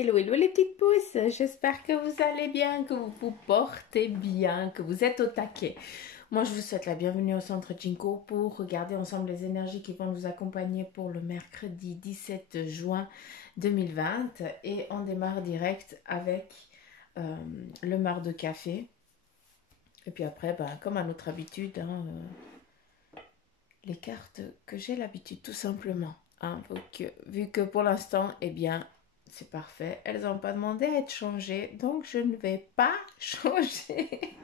Hello, hello les petites pousses, j'espère que vous allez bien, que vous vous portez bien, que vous êtes au taquet. Moi, je vous souhaite la bienvenue au centre Jinko pour regarder ensemble les énergies qui vont nous accompagner pour le mercredi 17 juin 2020. Et on démarre direct avec le marc de café. Et puis après, comme à notre habitude, les cartes que j'ai l'habitude tout simplement. Donc, vu que pour l'instant, eh bien, c'est parfait. Elles n'ont pas demandé à être changées, donc je ne vais pas changer.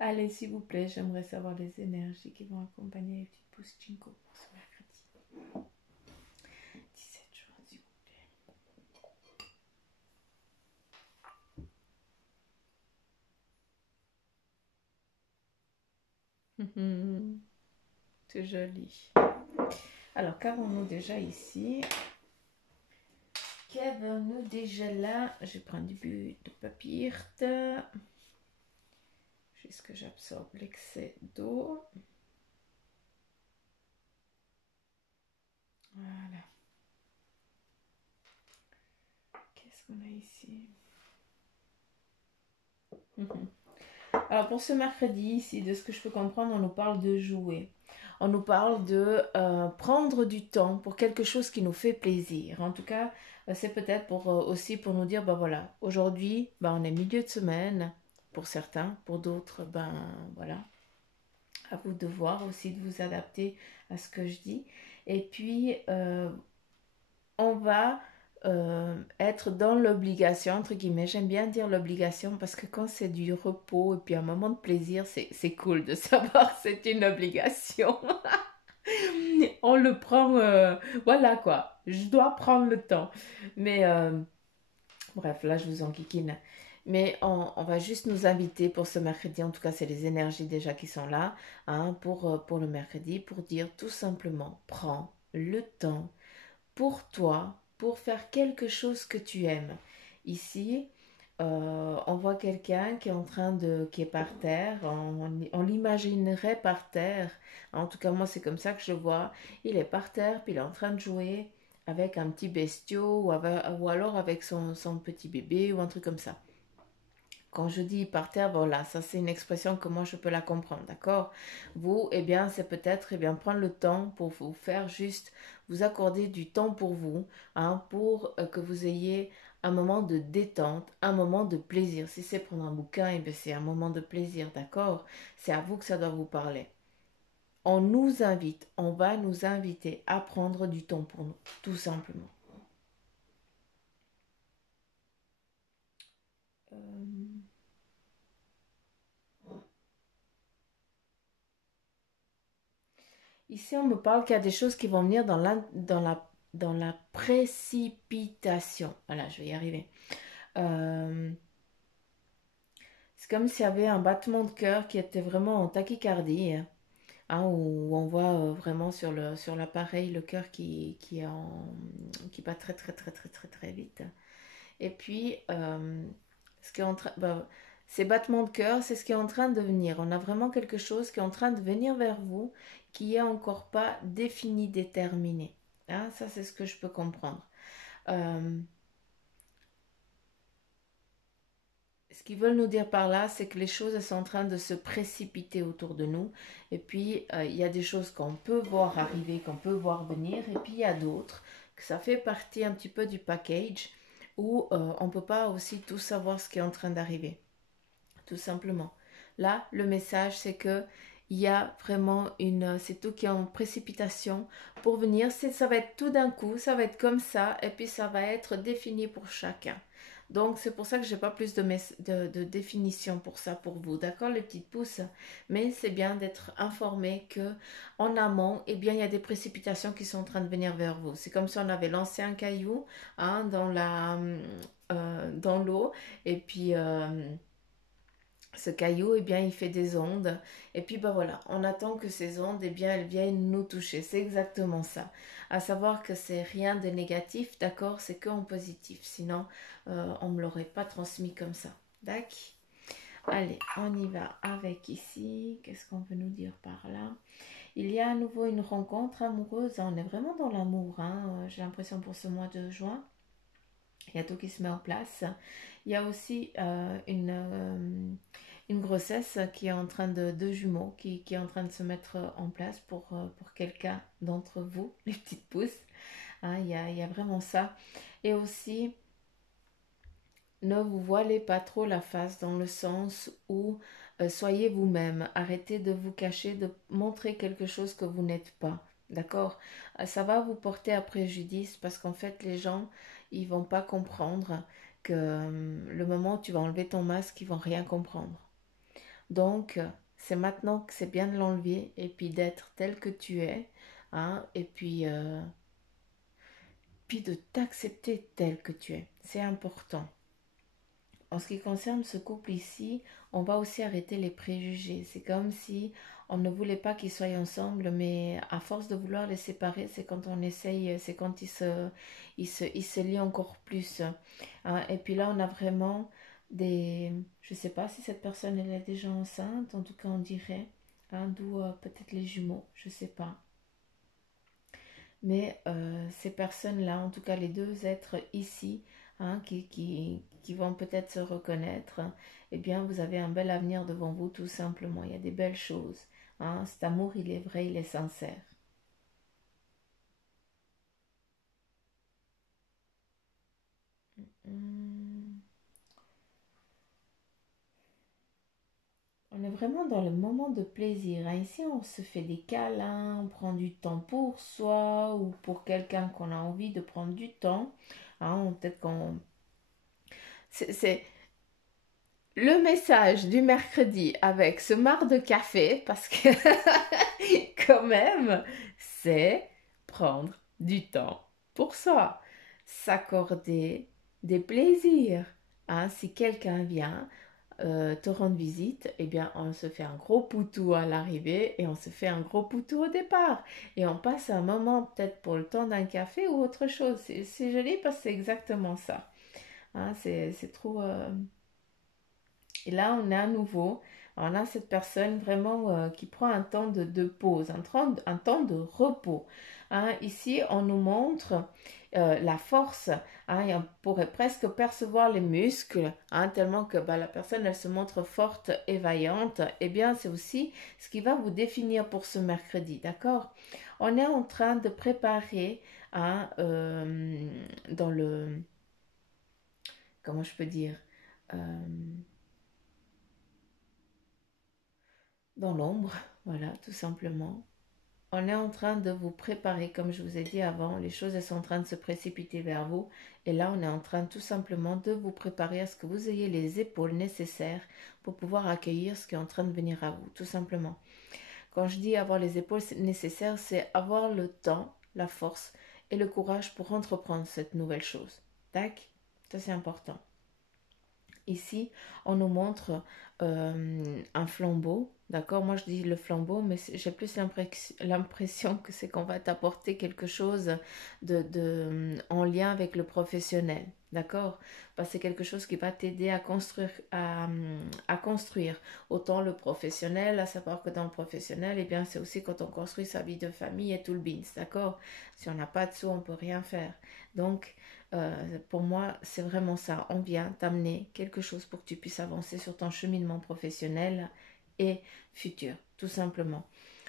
Allez, s'il vous plaît, j'aimerais savoir les énergies qui vont accompagner les petites pousses Jinko pour ce mercredi 17 juin, s'il vous plaît. C'est joli. Alors, qu'avons-nous déjà ici? Qu'avons-nous déjà là? Je prends du but de papier. Jusque j'absorbe l'excès d'eau. Voilà. Qu'est-ce qu'on a ici? Alors pour ce mercredi ici, de ce que je peux comprendre, on nous parle de jouer. On nous parle de prendre du temps pour quelque chose qui nous fait plaisir. En tout cas, c'est peut-être aussi pour nous dire, voilà, aujourd'hui, on est milieu de semaine pour certains, pour d'autres, voilà. À vous de voir aussi, de vous adapter à ce que je dis. Et puis, on va être dans l'obligation, entre guillemets. J'aime bien dire l'obligation parce que quand c'est du repos et puis un moment de plaisir, c'est cool de savoir que c'est une obligation. On le prend, voilà quoi. Je dois prendre le temps. Mais bref, là je vous enquiquine. Mais on va juste nous inviter pour ce mercredi, en tout cas c'est les énergies déjà qui sont là, pour le mercredi, pour dire tout simplement, prends le temps pour toi, pour faire quelque chose que tu aimes. Ici, on voit quelqu'un qui est qui est par terre, on l'imaginerait par terre. En tout cas, moi, c'est comme ça que je le vois. Il est par terre, puis il est en train de jouer avec un petit bestiau ou alors avec son petit bébé ou un truc comme ça. Quand je dis par terre, voilà, ça c'est une expression que moi je peux la comprendre, d'accord? Vous, eh bien, c'est peut-être prendre le temps pour vous faire juste, vous accorder du temps pour vous, pour que vous ayez un moment de détente, un moment de plaisir. Si c'est prendre un bouquin, eh bien, c'est un moment de plaisir, d'accord? C'est à vous que ça doit vous parler. On nous invite, on va nous inviter à prendre du temps pour nous, tout simplement. Euh... Ici, on me parle qu'il y a des choses qui vont venir dans la précipitation. Voilà, je vais y arriver. C'est comme s'il y avait un battement de cœur qui était vraiment en tachycardie, où on voit vraiment sur l'appareil le cœur qui bat très très très très très très vite. Et puis, ce qui est en train, ces battements de cœur, c'est ce qui est en train de venir. On a vraiment quelque chose qui est en train de venir vers vous, qui est encore pas défini, déterminé. Ça, c'est ce que je peux comprendre. Ce qu'ils veulent nous dire par là, c'est que les choses elles sont en train de se précipiter autour de nous. Et puis, il y a des choses qu'on peut voir arriver, qu'on peut voir venir. Et puis, il y a d'autres que ça fait partie un petit peu du package où on ne peut pas aussi tout savoir ce qui est en train d'arriver. Tout simplement. Là, le message, c'est que il y a vraiment c'est tout qui est en précipitation pour venir. Ça va être tout d'un coup, ça va être comme ça, et puis ça va être défini pour chacun. Donc, c'est pour ça que je n'ai pas plus de définition pour ça pour vous. D'accord, les petites pousses? Mais c'est bien d'être informé que en amont, eh bien, il y a des précipitations qui sont en train de venir vers vous. C'est comme si on avait lancé un caillou dans l'eau, et puis ce caillou, eh bien, il fait des ondes. Et puis, voilà, on attend que ces ondes, eh bien, elles viennent nous toucher. C'est exactement ça. À savoir que c'est rien de négatif, d'accord? C'est que en positif. Sinon, on ne me l'aurait pas transmis comme ça. D'accord? Allez, on y va avec ici. Qu'est-ce qu'on veut nous dire par là? Il y a à nouveau une rencontre amoureuse. On est vraiment dans l'amour, j'ai l'impression pour ce mois de juin. Il y a tout qui se met en place. Il y a aussi une grossesse qui est en train de jumeaux, qui est en train de se mettre en place pour quelqu'un d'entre vous, les petites pousses. Hein, il y a vraiment ça. Et aussi, ne vous voilez pas trop la face dans le sens où soyez vous-même. Arrêtez de vous cacher, de montrer quelque chose que vous n'êtes pas. D'accord? Ça va vous porter à préjudice parce qu'en fait, les gens, ils vont pas comprendre que le moment où tu vas enlever ton masque, ils vont rien comprendre. Donc, c'est maintenant que c'est bien de l'enlever et puis d'être tel que tu es. Hein, et puis de t'accepter tel que tu es. C'est important. En ce qui concerne ce couple ici, on va aussi arrêter les préjugés. C'est comme si on ne voulait pas qu'ils soient ensemble, mais à force de vouloir les séparer, c'est quand on essaye, c'est quand ils se lient encore plus. Hein. Et puis là, on a vraiment des... Je ne sais pas si cette personne, elle est déjà enceinte, en tout cas on dirait. Hein, d'où peut-être les jumeaux, je ne sais pas. Mais ces personnes-là, en tout cas les deux êtres ici, hein, qui vont peut-être se reconnaître, eh bien vous avez un bel avenir devant vous tout simplement. Il y a des belles choses. Hein. Cet amour, il est vrai, il est sincère. Hmm. On est vraiment dans le moment de plaisir. Hein. Ici, on se fait des câlins, on prend du temps pour soi ou pour quelqu'un qu'on a envie de prendre du temps. Hein, peut-être qu'on... C'est le message du mercredi avec ce marc de café, parce que quand même, c'est prendre du temps pour soi, s'accorder des plaisirs. Hein, si quelqu'un vient te rendre visite, eh bien, on se fait un gros poutou à l'arrivée et on se fait un gros poutou au départ. Et on passe un moment peut-être pour le temps d'un café ou autre chose. C'est joli parce que c'est exactement ça. Hein, c'est trop... Et là, on est à nouveau, on a cette personne vraiment qui prend un temps de pause, un temps de repos. Hein, ici, on nous montre la force. Hein, et on pourrait presque percevoir les muscles, hein, tellement que bah, la personne, elle se montre forte et vaillante. Eh bien, c'est aussi ce qui va vous définir pour ce mercredi, d'accord? On est en train de préparer hein, dans le... Comment je peux dire? Euh, dans l'ombre, voilà, tout simplement. On est en train de vous préparer, comme je vous ai dit avant, les choses elles sont en train de se précipiter vers vous. Et là, on est en train tout simplement de vous préparer à ce que vous ayez les épaules nécessaires pour pouvoir accueillir ce qui est en train de venir à vous, tout simplement. Quand je dis avoir les épaules nécessaires, c'est avoir le temps, la force et le courage pour entreprendre cette nouvelle chose. Tac, ça c'est important. Ici, on nous montre un flambeau. D'accord? Moi, je dis le flambeau, mais j'ai plus l'impression que c'est qu'on va t'apporter quelque chose en lien avec le professionnel. D'accord? Parce que c'est quelque chose qui va t'aider à construire. Autant le professionnel, à savoir que dans le professionnel, eh bien, c'est aussi quand on construit sa vie de famille et tout le bins. D'accord? Si on n'a pas de sous, on ne peut rien faire. Donc, pour moi, c'est vraiment ça. On vient t'amener quelque chose pour que tu puisses avancer sur ton cheminement professionnel et futur, tout simplement.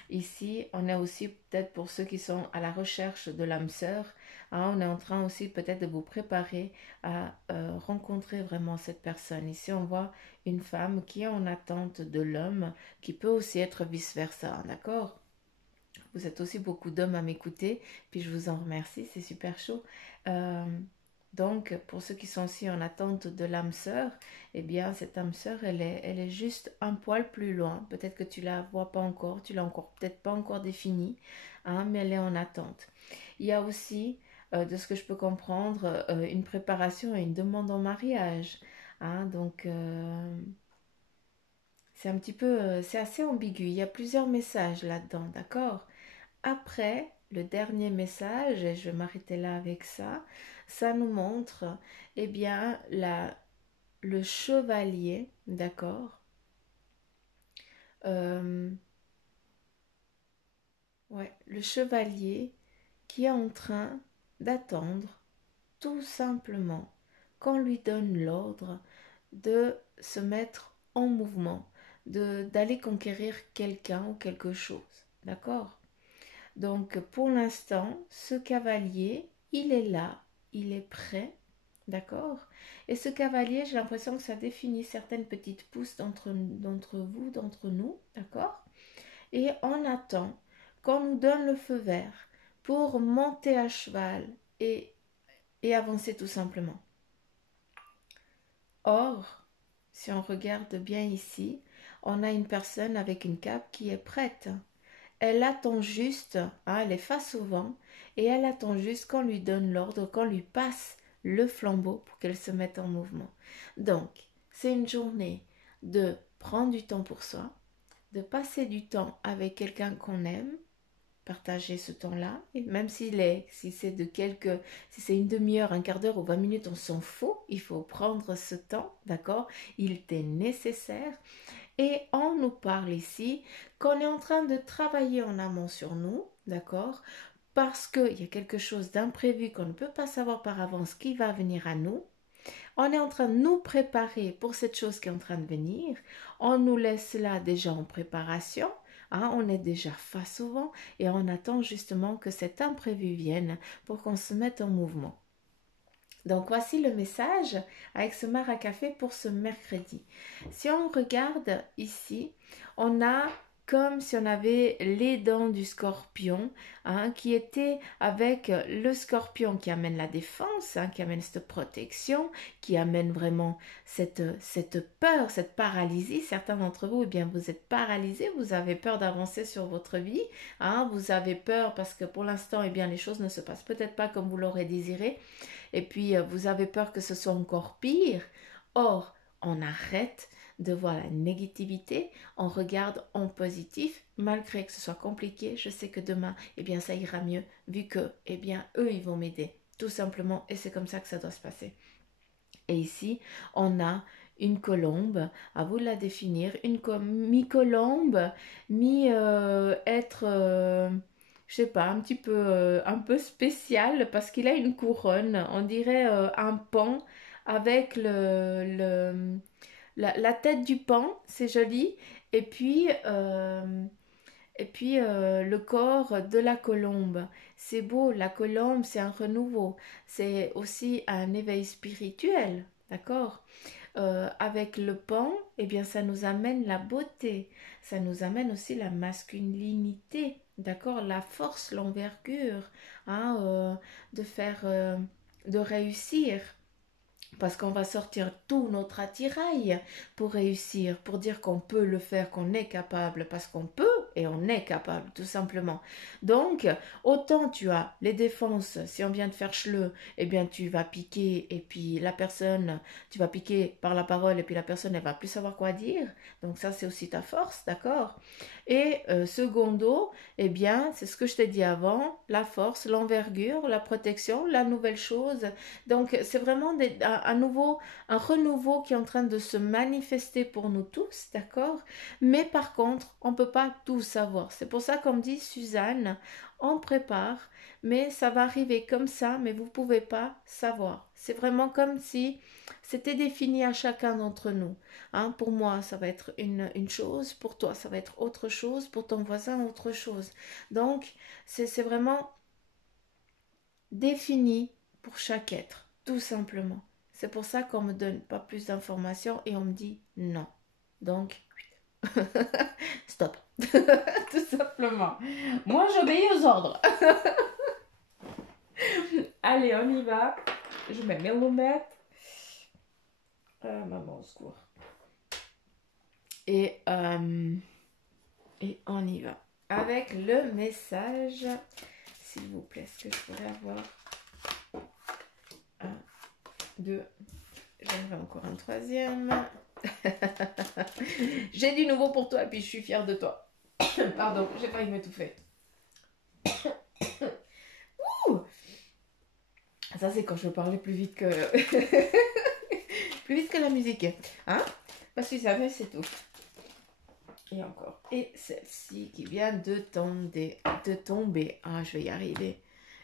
Ici, on est aussi peut-être pour ceux qui sont à la recherche de l'âme sœur, hein, on est en train aussi peut-être de vous préparer à rencontrer vraiment cette personne. Ici, on voit une femme qui est en attente de l'homme, qui peut aussi être vice-versa, d'accord? Vous êtes aussi beaucoup d'hommes à m'écouter, puis je vous en remercie, c'est super chaud. Euh, donc, pour ceux qui sont aussi en attente de l'âme sœur, eh bien, cette âme sœur, elle est juste un poil plus loin. Peut-être que tu la vois pas encore, tu l'as encore peut-être pas encore définie, hein, mais elle est en attente. Il y a aussi, de ce que je peux comprendre, une préparation et une demande en mariage. Hein, donc, c'est un petit peu, c'est assez ambigu. Il y a plusieurs messages là-dedans, d'accord? Après, le dernier message, et je vais m'arrêter là avec ça, ça nous montre, eh bien, le chevalier, d'accord. Euh, ouais, le chevalier qui est en train d'attendre tout simplement. qu'on lui donne l'ordre de se mettre en mouvement, d'aller conquérir quelqu'un ou quelque chose. D'accord? Donc, pour l'instant, ce cavalier, il est là, il est prêt. D'accord? Et ce cavalier, j'ai l'impression que ça définit certaines petites pousses d'entre vous, d'entre nous. D'accord? Et on attend qu'on nous donne le feu vert pour monter à cheval et, et avancer tout simplement. Or, si on regarde bien ici, on a une personne avec une cape qui est prête. Elle attend juste, hein, elle est face au vent, et elle attend juste qu'on lui donne l'ordre, qu'on lui passe le flambeau pour qu'elle se mette en mouvement. Donc, c'est une journée de prendre du temps pour soi, de passer du temps avec quelqu'un qu'on aime, partager ce temps-là, et même si c'est une demi-heure, un quart d'heure ou 20 minutes, on s'en fout, il faut prendre ce temps, d'accord? Il est nécessaire. Et on nous parle ici qu'on est en train de travailler en amont sur nous, d'accord? Parce qu'il y a quelque chose d'imprévu qu'on ne peut pas savoir par avance qui va venir à nous. On est en train de nous préparer pour cette chose qui est en train de venir. On nous laisse là déjà en préparation. Hein, on est déjà face au vent et on attend justement que cet imprévu vienne pour qu'on se mette en mouvement. Donc voici le message avec ce maracafé pour ce mercredi. Si on regarde ici, on a comme si on avait les dents du scorpion, hein, qui était avec le scorpion qui amène la défense, hein, qui amène cette protection, qui amène vraiment cette peur, cette paralysie. Certains d'entre vous, eh bien, vous êtes paralysés, vous avez peur d'avancer sur votre vie, hein, vous avez peur parce que pour l'instant, eh bien, les choses ne se passent peut-être pas comme vous l'aurez désiré. Et puis, vous avez peur que ce soit encore pire. Or, on arrête de voir la négativité, on regarde en positif, malgré que ce soit compliqué, je sais que demain, eh bien, ça ira mieux, vu que, eh bien, eux, ils vont m'aider, tout simplement, et c'est comme ça que ça doit se passer. Et ici, on a une colombe, à vous de la définir, une mi-colombe, mi-être... je sais pas, un peu spécial parce qu'il a une couronne, on dirait un pan avec la tête du pan, c'est joli, et puis, le corps de la colombe. C'est beau, la colombe, c'est un renouveau, c'est aussi un éveil spirituel, d'accord? Avec le pan, eh bien, ça nous amène la beauté, ça nous amène aussi la masculinité, d'accord? La force, l'envergure, hein, de réussir. Parce qu'on va sortir tout notre attirail pour réussir, pour dire qu'on peut le faire, qu'on est capable, parce qu'on peut et on est capable, tout simplement. Donc, autant tu as les défenses, si on vient de faire chleu, eh bien tu vas piquer, et puis la personne, tu vas piquer par la parole, et puis la personne, elle va plus savoir quoi dire. Donc ça, c'est aussi ta force, d'accord? Et secondo, eh bien, c'est ce que je t'ai dit avant, la force, l'envergure, la protection, la nouvelle chose. Donc, c'est vraiment un renouveau qui est en train de se manifester pour nous tous, d'accord? Mais par contre, on ne peut pas tout savoir. C'est pour ça qu'on me dit, Suzanne, on prépare, mais ça va arriver comme ça, mais vous ne pouvez pas savoir. C'est vraiment comme si c'était défini à chacun d'entre nous. Hein, pour moi, ça va être une chose, pour toi, ça va être autre chose, pour ton voisin, autre chose. Donc, c'est vraiment défini pour chaque être, tout simplement. C'est pour ça qu'on me donne pas plus d'informations et on me dit non. Donc, stop. Tout simplement. Moi, j'obéis aux ordres. Allez, on y va. Je mets mes lunettes. Maman, au secours. Et on y va. Avec le message, s'il vous plaît, est-ce que je pourrais avoir 1, 2, j'aimerais encore un troisième. J'ai du nouveau pour toi et puis je suis fière de toi. Pardon, j'ai failli m'étouffer. Ça, c'est quand je parlais plus vite que plus vite que la musique, hein? Parce que ça c'est tout. Et encore. Et celle-ci qui vient de tomber. Ah, je vais y arriver.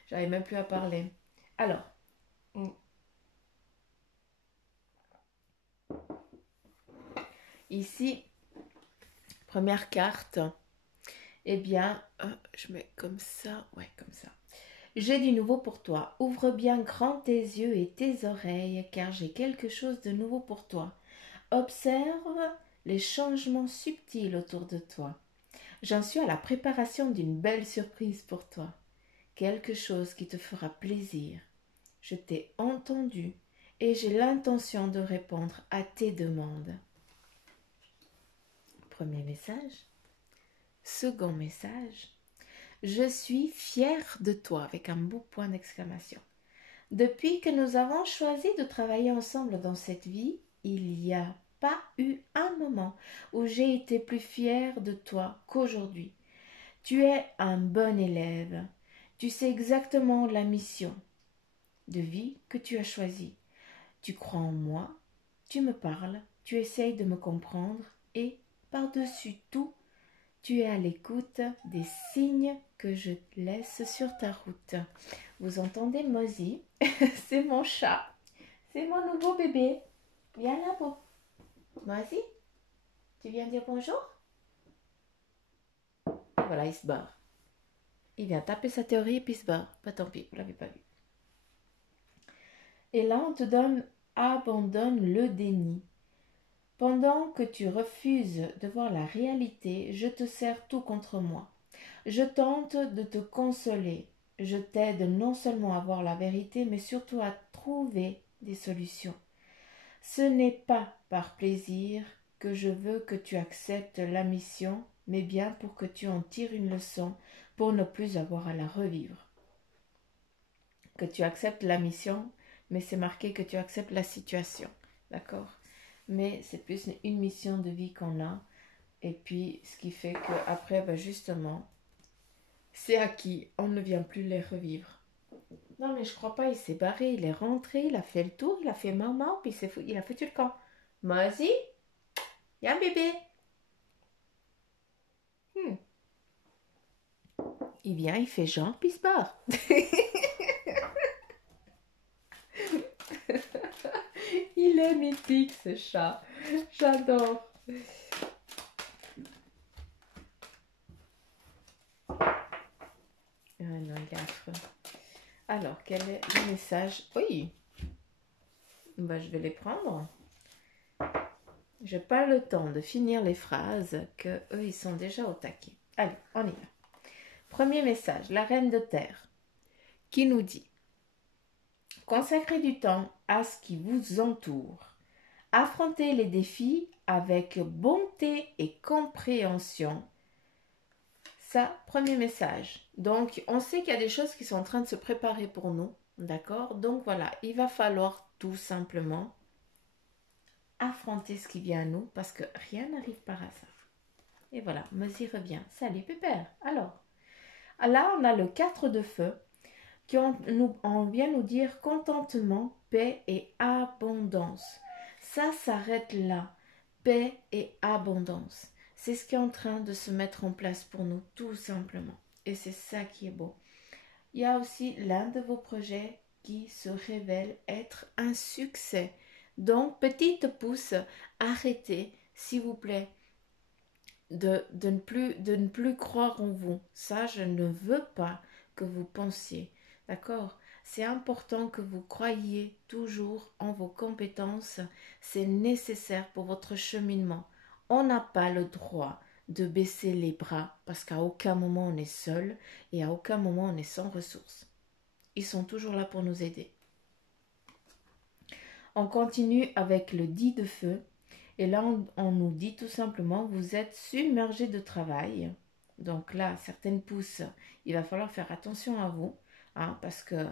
J'arrive même plus à parler. Alors, Ici, première carte, eh bien, je mets comme ça, ouais, comme ça. J'ai du nouveau pour toi. Ouvre bien grand tes yeux et tes oreilles, car j'ai quelque chose de nouveau pour toi. Observe les changements subtils autour de toi. J'en suis à la préparation d'une belle surprise pour toi. Quelque chose qui te fera plaisir. Je t'ai entendu et j'ai l'intention de répondre à tes demandes. Premier message. Second message. Je suis fière de toi avec un beau point d'exclamation. Depuis que nous avons choisi de travailler ensemble dans cette vie, il n'y a pas eu un moment où j'ai été plus fière de toi qu'aujourd'hui. Tu es un bon élève. Tu sais exactement la mission de vie que tu as choisie. Tu crois en moi, tu me parles, tu essayes de me comprendre et, par-dessus tout, tu es à l'écoute des signes que je laisse sur ta route. Vous entendez Mozzie? C'est mon chat. C'est mon nouveau bébé. Viens là, beau. Mozzie, tu viens dire bonjour? Voilà, il se barre. Il vient taper sa théorie et puis il se barre. Pas tant pis, vous l'avez pas vu. Et là, on te donne abandonne le déni. Pendant que tu refuses de voir la réalité, je te sers tout contre moi. Je tente de te consoler. Je t'aide non seulement à voir la vérité, mais surtout à trouver des solutions. Ce n'est pas par plaisir que je veux que tu acceptes la mission, mais bien pour que tu en tires une leçon pour ne plus avoir à la revivre. Que tu acceptes la mission, mais c'est marqué que tu acceptes la situation. D'accord? Mais c'est plus une mission de vie qu'on a. Et puis, ce qui fait qu'après, ben justement, c'est acquis. On ne vient plus les revivre. Non, mais je crois pas. Il s'est barré. Il est rentré. Il a fait le tour. Il a fait maman. Puis il a foutu le camp. Mozi, il y a un bébé. Il vient, il fait genre, puis il se barre. Il est mythique, ce chat. J'adore. Ah non, il est affreux. Alors, quel est le message? Oui. Bah, je vais les prendre. Je n'ai pas le temps de finir les phrases que eux, ils sont déjà au taquet. Allez, on y va. Premier message, la reine de terre, qui nous dit: consacrez du temps à ce qui vous entoure. Affrontez les défis avec bonté et compréhension. Ça, premier message. Donc, on sait qu'il y a des choses qui sont en train de se préparer pour nous. D'accord? Donc, voilà, il va falloir tout simplement affronter ce qui vient à nous parce que rien n'arrive par hasard. Et voilà, Mozi revient. Salut, pépère. Alors, là, on a le 4 de feu qui on vient nous dire contentement, paix et abondance. Ça s'arrête là. Paix et abondance. C'est ce qui est en train de se mettre en place pour nous, tout simplement. Et c'est ça qui est beau. Il y a aussi l'un de vos projets qui se révèle être un succès. Donc, petite pouce, arrêtez, s'il vous plaît, de ne plus croire en vous. Ça, je ne veux pas que vous pensiez. D'accord? C'est important que vous croyiez toujours en vos compétences. C'est nécessaire pour votre cheminement. On n'a pas le droit de baisser les bras parce qu'à aucun moment on est seul et à aucun moment on est sans ressources. Ils sont toujours là pour nous aider. On continue avec le 10 de feu. Et là, on nous dit tout simplement, vous êtes submergé de travail. Donc là, certaines pousses, il va falloir faire attention à vous, hein, parce que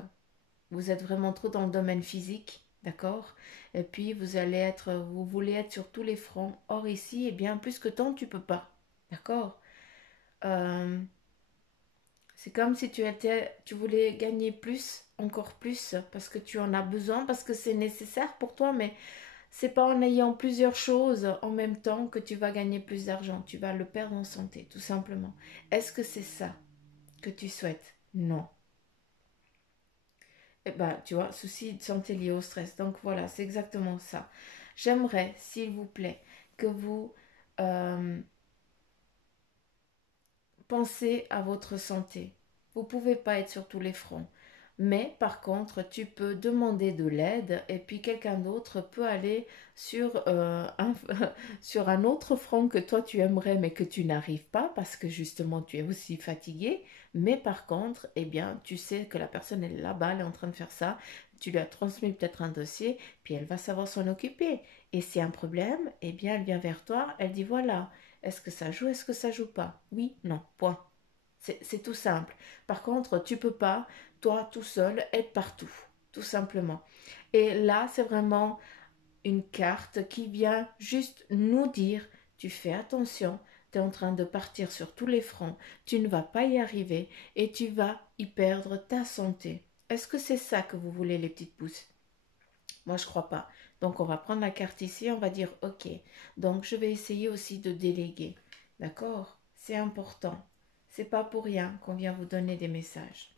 vous êtes vraiment trop dans le domaine physique, d'accord? Et puis, vous voulez être sur tous les fronts. Or ici, eh bien, plus que tant, tu peux pas, d'accord? C'est comme si tu voulais gagner plus, encore plus, parce que tu en as besoin, parce que c'est nécessaire pour toi, mais c'est pas en ayant plusieurs choses en même temps que tu vas gagner plus d'argent. Tu vas le perdre en santé, tout simplement. Est-ce que c'est ça que tu souhaites? Non. Eh ben, tu vois, souci de santé lié au stress. Donc voilà, c'est exactement ça. J'aimerais, s'il vous plaît, que vous pensez à votre santé. Vous ne pouvez pas être sur tous les fronts. Mais par contre, tu peux demander de l'aide et puis quelqu'un d'autre peut aller sur un autre front que toi tu aimerais mais que tu n'arrives pas parce que justement tu es aussi fatigué. Mais par contre, eh bien, tu sais que la personne est là-bas, elle est en train de faire ça. Tu lui as transmis peut-être un dossier, puis elle va savoir s'en occuper. Et s'il y a un problème, eh bien, elle vient vers toi, elle dit voilà, est-ce que ça joue, est-ce que ça joue pas? Oui, non, point. C'est tout simple. Par contre, tu peux pas, toi, tout seul, être partout, tout simplement. Et là, c'est vraiment une carte qui vient juste nous dire, tu fais attention, tu es en train de partir sur tous les fronts, tu ne vas pas y arriver et tu vas y perdre ta santé. Est-ce que c'est ça que vous voulez, les petites pousses? Moi, je crois pas. Donc, on va prendre la carte ici, on va dire, ok. Donc, je vais essayer aussi de déléguer. D'accord? C'est important. C'est pas pour rien qu'on vient vous donner des messages.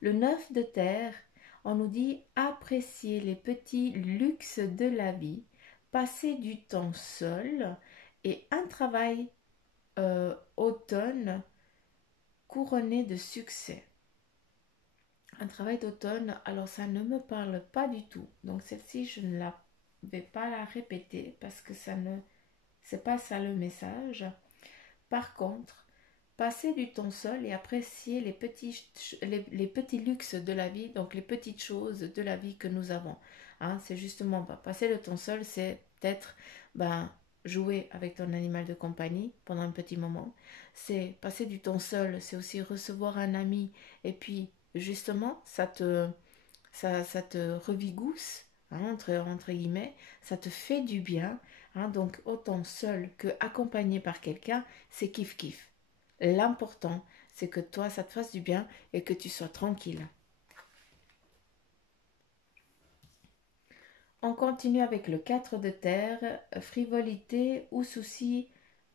Le 9 de terre, on nous dit apprécier les petits luxes de la vie, passer du temps seul et un travail automne couronné de succès. Un travail d'automne, alors ça ne me parle pas du tout. Donc celle-ci, je ne vais pas la répéter parce que c'est pas ça le message. Par contre, passer du temps seul et apprécier les petits luxes de la vie, donc les petites choses de la vie que nous avons. Hein, c'est justement passer le temps seul, c'est peut-être jouer avec ton animal de compagnie pendant un petit moment. C'est passer du temps seul, c'est aussi recevoir un ami et puis justement ça te revigousse, hein, entre guillemets, ça te fait du bien. Hein, donc autant seul que accompagné par quelqu'un, c'est kiff kiff. L'important, c'est que toi, ça te fasse du bien et que tu sois tranquille. On continue avec le 4 de terre, frivolité ou souci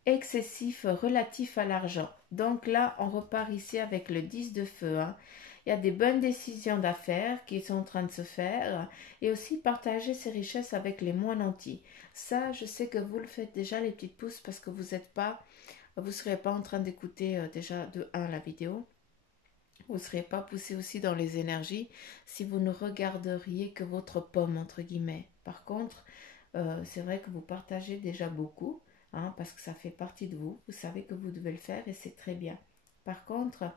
excessif relatif à l'argent. Donc là, on repart ici avec le 10 de feu. Hein. Il y a des bonnes décisions d'affaires qui sont en train de se faire et aussi partager ses richesses avec les moins nantis. Ça, je sais que vous le faites déjà, les petites pousses, parce que vous ne serez pas en train d'écouter déjà de 1 la vidéo. Vous ne serez pas poussé aussi dans les énergies si vous ne regarderiez que votre pomme, entre guillemets. Par contre, c'est vrai que vous partagez déjà beaucoup, hein, parce que ça fait partie de vous. Vous savez que vous devez le faire et c'est très bien. Par contre,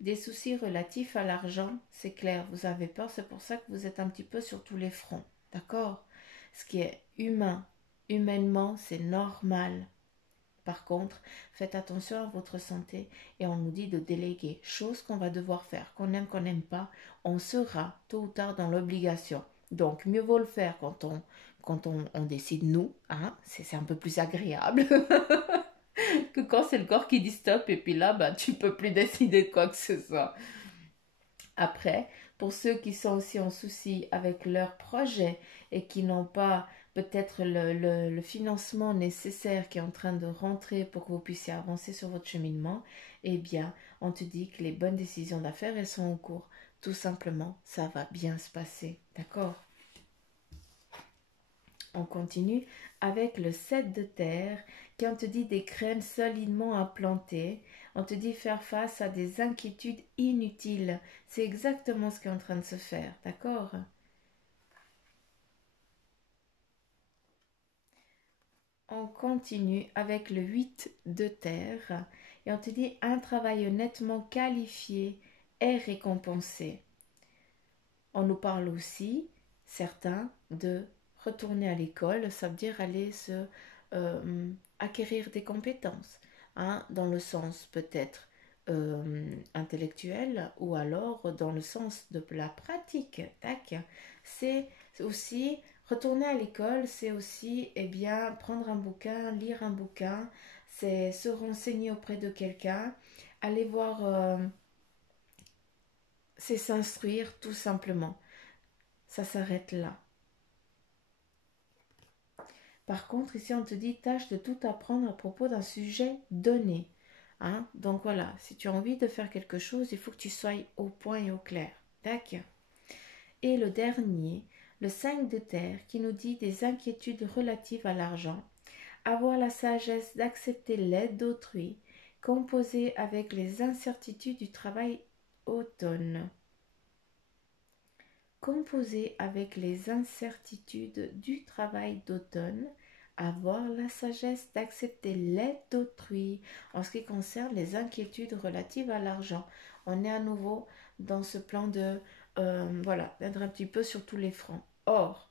des soucis relatifs à l'argent, c'est clair, vous avez peur, c'est pour ça que vous êtes un petit peu sur tous les fronts. D'accord? Ce qui est humain, humainement, c'est normal. Par contre, faites attention à votre santé et on nous dit de déléguer, chose qu'on va devoir faire, qu'on n'aime pas, on sera tôt ou tard dans l'obligation. Donc, mieux vaut le faire quand on décide nous, hein, c'est un peu plus agréable que quand c'est le corps qui dit stop et puis là, tu peux plus décider de quoi que ce soit. Après, pour ceux qui sont aussi en souci avec leur projet et qui n'ont pas peut-être le financement nécessaire qui est en train de rentrer pour que vous puissiez avancer sur votre cheminement, eh bien, on te dit que les bonnes décisions d'affaires, elles sont en cours. Tout simplement, ça va bien se passer. D'accord? On continue avec le 7 de terre qui on te dit des graines solidement implantées. On te dit faire face à des inquiétudes inutiles. C'est exactement ce qui est en train de se faire. D'accord? On continue avec le 8 de terre et on te dit un travail honnêtement qualifié est récompensé. On nous parle aussi, certains, de retourner à l'école, ça veut dire aller acquérir des compétences, hein, dans le sens peut-être intellectuel ou alors dans le sens de la pratique. Tac. C'est aussi retourner à l'école, c'est aussi prendre un bouquin, lire un bouquin, c'est se renseigner auprès de quelqu'un, aller voir, c'est s'instruire tout simplement. Ça s'arrête là. Par contre, ici, on te dit tâche de tout apprendre à propos d'un sujet donné. Hein? Donc voilà, si tu as envie de faire quelque chose, il faut que tu sois au point et au clair. Tac. Et le dernier, le 5 de terre, qui nous dit des inquiétudes relatives à l'argent. Avoir la sagesse d'accepter l'aide d'autrui, composer avec les incertitudes du travail automne. Composer avec les incertitudes du travail d'automne, avoir la sagesse d'accepter l'aide d'autrui en ce qui concerne les inquiétudes relatives à l'argent. On est à nouveau dans ce plan de, voilà, d'être un petit peu sur tous les fronts. Or,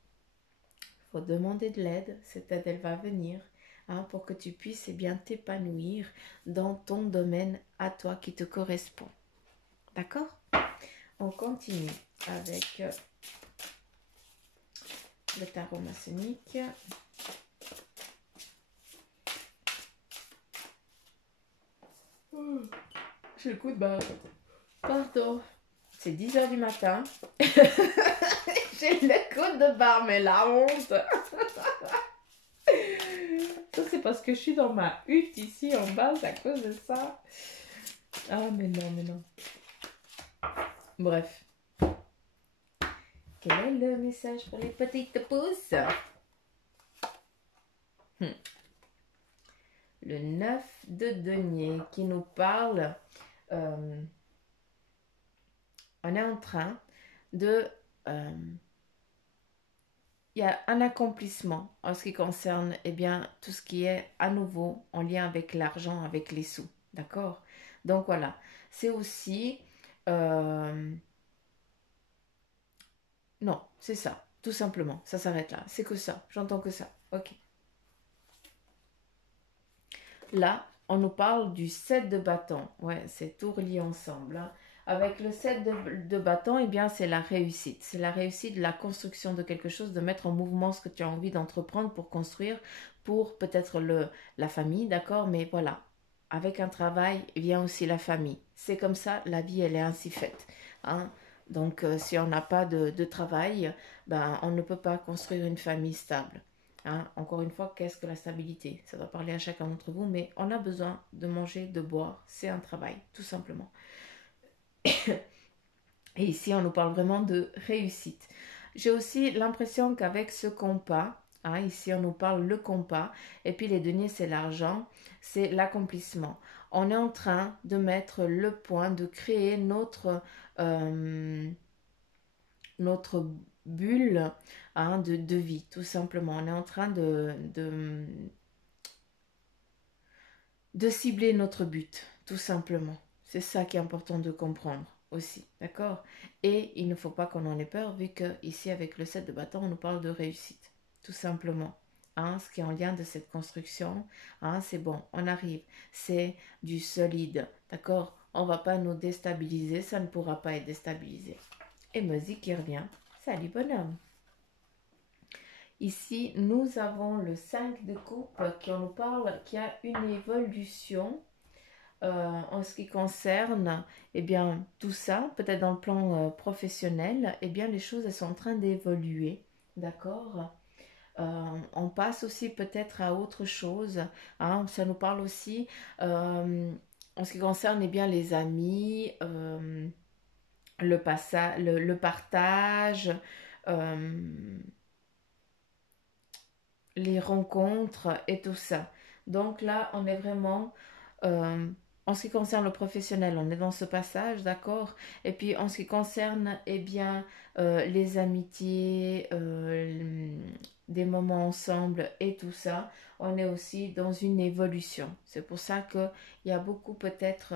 il faut demander de l'aide, cette aide, elle va venir hein, pour que tu puisses eh bien t'épanouir dans ton domaine à toi qui te correspond. D'accord? On continue avec le tarot maçonnique. J'ai le coup de barre. Pardon. C'est 10 h du matin. J'ai le coup de barre, mais la honte. Ça, c'est parce que je suis dans ma hutte ici en bas, c'est à cause de ça. Ah, mais non, mais non. Bref. Quel est le message pour les petites pousses? Le 9 de denier qui nous parle. On est en train de... il y a un accomplissement en ce qui concerne eh bien, tout ce qui est à nouveau en lien avec l'argent, avec les sous. D'accord? Donc voilà. C'est aussi... non, c'est ça. Tout simplement. Ça s'arrête là. C'est que ça. J'entends que ça. Ok. Là, on nous parle du 7 de bâton. Ouais, c'est tout relié ensemble. Hein. Avec le 7 de bâton, eh bien, c'est la réussite. C'est la réussite de la construction de quelque chose, de mettre en mouvement ce que tu as envie d'entreprendre pour construire, pour peut-être la famille, d'accord? Mais voilà, avec un travail vient aussi la famille. C'est comme ça, la vie, elle est ainsi faite. Hein? Donc, si on n'a pas de travail, ben, on ne peut pas construire une famille stable. Hein, encore une fois, qu'est-ce que la stabilité? Ça va parler à chacun d'entre vous, mais on a besoin de manger, de boire. C'est un travail, tout simplement. Et ici, on nous parle vraiment de réussite. J'ai aussi l'impression qu'avec ce compas, hein, ici, on nous parle le compas, et puis les deniers, c'est l'argent, c'est l'accomplissement. On est en train de mettre le point, de créer notre bulle hein, de vie, tout simplement. On est en train de cibler notre but, tout simplement. C'est ça qui est important de comprendre aussi, d'accord? Et il ne faut pas qu'on en ait peur, vu que ici, avec le 7 de bâton, on nous parle de réussite, tout simplement. Hein, ce qui est en lien de cette construction, hein, c'est bon, on arrive. C'est du solide, d'accord? On ne va pas nous déstabiliser, ça ne pourra pas être déstabilisé. Et musique qui revient. Salut bonhomme. Ici, nous avons le 5 de coupe qui nous parle qu'il y a une évolution en ce qui concerne eh bien, tout ça, peut-être dans le plan professionnel, eh bien, les choses elles sont en train d'évoluer, d'accord on passe aussi peut-être à autre chose, hein, ça nous parle aussi en ce qui concerne eh bien, les amis, le partage, les rencontres et tout ça. Donc là, on est vraiment, en ce qui concerne le professionnel, on est dans ce passage, d'accord? Et puis en ce qui concerne, eh bien, les amitiés, des moments ensemble et tout ça, on est aussi dans une évolution. C'est pour ça qu'il y a beaucoup peut-être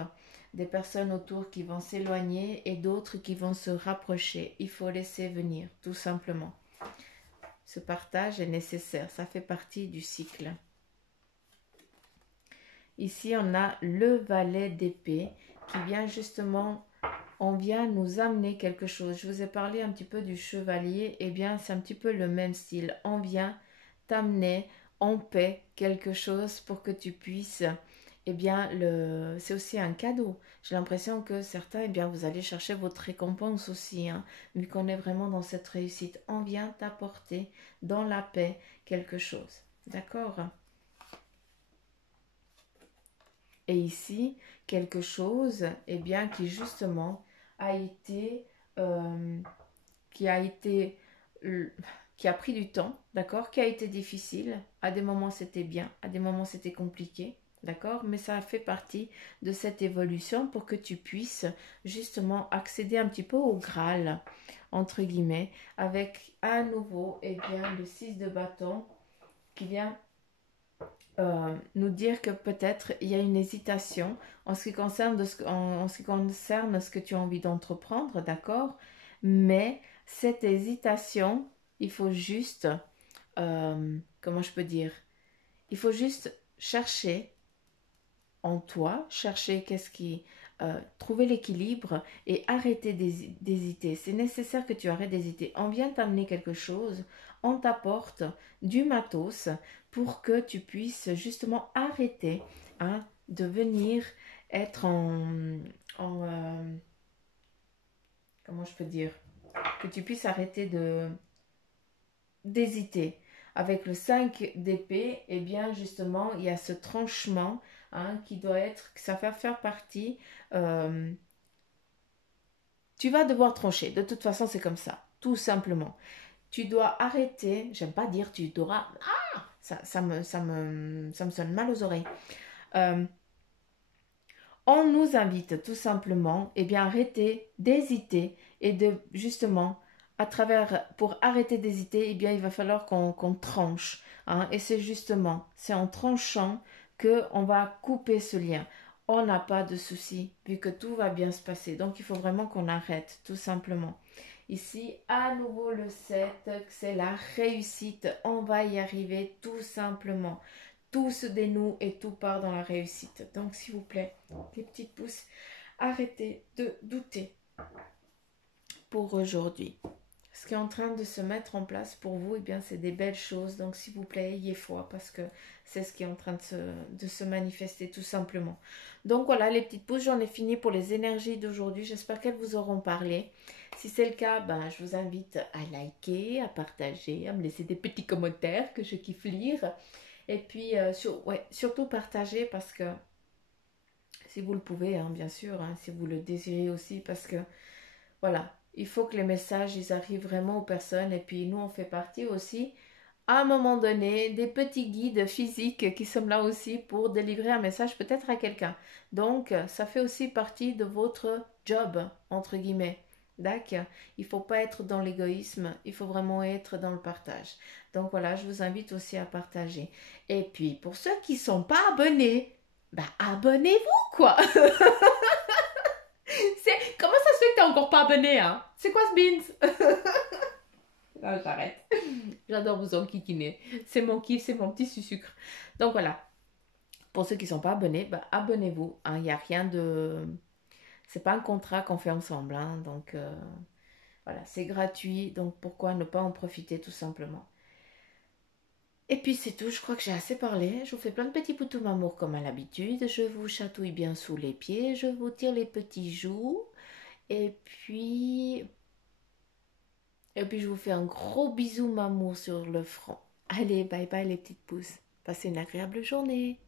des personnes autour qui vont s'éloigner et d'autres qui vont se rapprocher. Il faut laisser venir, tout simplement. Ce partage est nécessaire, ça fait partie du cycle. Ici, on a le valet d'épée qui vient justement, on vient nous amener quelque chose. Je vous ai parlé un petit peu du chevalier, et bien c'est un petit peu le même style. On vient t'amener en paix quelque chose pour que tu puisses, eh bien, c'est aussi un cadeau. J'ai l'impression que certains, eh bien, vous allez chercher votre récompense aussi, hein, vu qu'on est vraiment dans cette réussite. On vient t'apporter dans la paix quelque chose. D'accord? Et ici, quelque chose, eh bien, qui justement a été, qui a été qui a pris du temps, d'accord, qui a été difficile. À des moments, c'était bien, à des moments, c'était compliqué, d'accord, mais ça a fait partie de cette évolution pour que tu puisses justement accéder un petit peu au Graal, entre guillemets, avec à nouveau, eh bien, le 6 de bâton qui vient nous dire que peut-être il y a une hésitation en ce qui concerne, en ce qui concerne ce que tu as envie d'entreprendre, d'accord? Mais cette hésitation, il faut juste, comment je peux dire? Il faut juste chercher en toi, chercher qu'est-ce qui... trouver l'équilibre et arrêter d'hésiter. C'est nécessaire que tu arrêtes d'hésiter. On vient t'amener quelque chose, on t'apporte du matos pour que tu puisses justement arrêter hein, de venir être comment je peux dire? Que tu puisses arrêter d'hésiter. Avec le 5 d'épée, eh bien justement, il y a ce tranchement hein, qui doit être, que ça va faire partie. Tu vas devoir trancher. De toute façon, c'est comme ça, tout simplement. Tu dois arrêter. J'aime pas dire tu dois. Ah, ça me sonne mal aux oreilles. On nous invite tout simplement, eh bien, arrêter d'hésiter et de justement à travers, pour arrêter d'hésiter, eh bien, il va falloir qu'on tranche. Hein, et c'est justement, c'est en tranchant que on va couper ce lien. On n'a pas de souci, vu que tout va bien se passer. Donc, il faut vraiment qu'on arrête, tout simplement. Ici, à nouveau le 7, c'est la réussite. On va y arriver tout simplement. Tout se dénoue et tout part dans la réussite. Donc, s'il vous plaît, les petites pousses, arrêtez de douter pour aujourd'hui. Ce qui est en train de se mettre en place pour vous, eh bien, c'est des belles choses. Donc, s'il vous plaît, ayez foi parce que c'est ce qui est en train de se manifester tout simplement. Donc, voilà, les petites pousses, j'en ai fini pour les énergies d'aujourd'hui. J'espère qu'elles vous auront parlé. Si c'est le cas, ben, je vous invite à liker, à partager, à me laisser des petits commentaires que je kiffe lire. Et puis, surtout partager parce que si vous le pouvez, hein, bien sûr, hein, si vous le désirez aussi, parce que voilà, il faut que les messages, ils arrivent vraiment aux personnes. Et puis, nous, on fait partie aussi, à un moment donné, des petits guides physiques qui sont là aussi pour délivrer un message peut-être à quelqu'un. Donc, ça fait aussi partie de votre job, entre guillemets. D'accord. Il ne faut pas être dans l'égoïsme, il faut vraiment être dans le partage. Donc voilà, je vous invite aussi à partager. Et puis, pour ceux qui ne sont pas abonnés, bah abonnez-vous quoi. Comment ça se fait que t'es encore pas abonné hein? C'est quoi ce beans? Non, j'arrête. J'adore vous enquiquiner. C'est mon kiff, c'est mon petit sucre. Donc voilà. Pour ceux qui ne sont pas abonnés, bah, abonnez-vous. Il n'y a rien de... C'est pas un contrat qu'on fait ensemble. Hein, donc voilà, c'est gratuit. Donc pourquoi ne pas en profiter tout simplement. Et puis c'est tout, je crois que j'ai assez parlé. Je vous fais plein de petits poutous m'amour comme à l'habitude. Je vous chatouille bien sous les pieds. Je vous tire les petits joues. Et puis... Et puis je vous fais un gros bisou m'amour sur le front. Allez, bye bye les petites pousses. Passez une agréable journée.